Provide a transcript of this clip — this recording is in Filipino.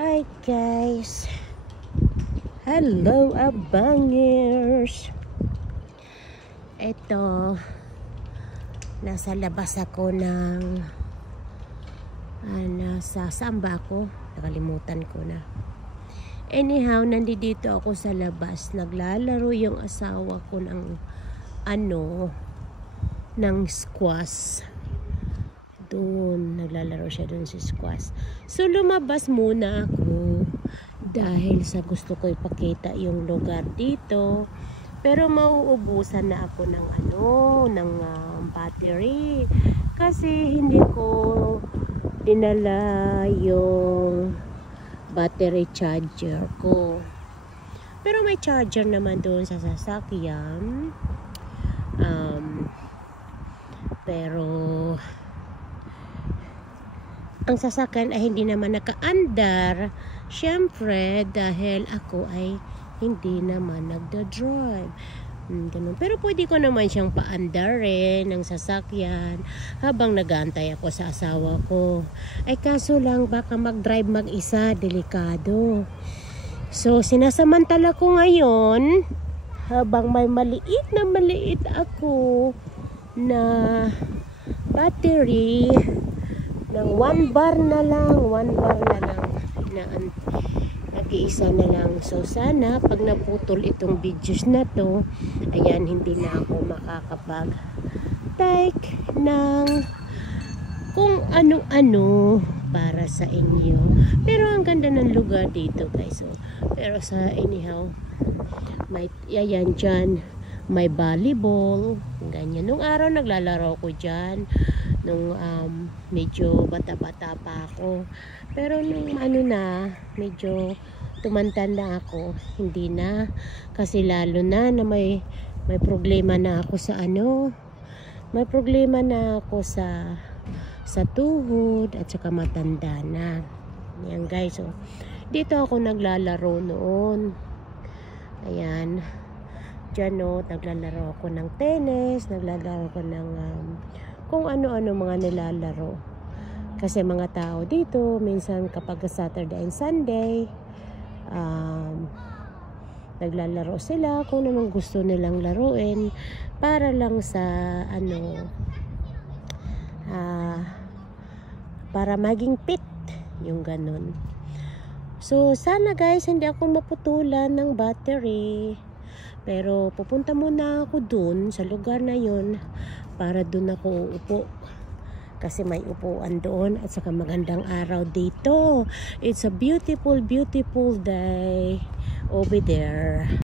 Hi guys, hello abangers. Ito, nasa labas ako ng saan ba ako? Nakalimutan ko na. Anyhow, nandito ako sa labas. Naglalaro yung asawa ko ng ng squash. Doon, naglalaro siya doon sa squash. So, lumabas muna ako dahil sa gusto ko ipakita yung lugar dito. Pero mauubusan na ako ng battery. Kasi hindi ko dinala yung battery charger ko. Pero may charger naman doon sa sasakyan. Pero ang sasakyan ay hindi naman naka-andar, syempre dahil ako ay hindi naman nagda-drive. Ganun. Pero pwede ko naman siyang paandarin ng sasakyan habang nag-aantay ako sa asawa ko. Ay kaso lang baka mag-drive mag-isa, delikado. So sinasamantala ko ngayon habang may maliit ako na battery ng 1 bar na lang nag-iisa na lang. So sana pag naputol itong videos na to, ayan, hindi na ako makakapag take ng kung ano-ano para sa inyo. Pero ang ganda ng lugar dito guys. So, pero sa anyhow, may ayan dyan, may volleyball, ganyan. Nung araw naglalaro ko dyan nung medyo bata-bata pa ako. Pero nung medyo tumantanda ako, hindi na. Kasi lalo na may problema na ako sa may problema na ako sa tuhod at saka matanda na. Yan guys, so dito ako naglalaro noon. Ayan. Diyan naglalaro ako ng tennis, naglalaro ako ng kung ano-ano mga nilalaro. Kasi mga tao dito, minsan kapag Saturday and Sunday, naglalaro sila kung anong gusto nilang laruin para lang sa para maging fit, yung ganun. So, sana guys, hindi ako maputulan ng battery. Pero pupunta muna ako dun sa lugar na yun para dun ako uupo. Kasi may upuan doon at saka magandang araw dito. It's a beautiful, beautiful day over there.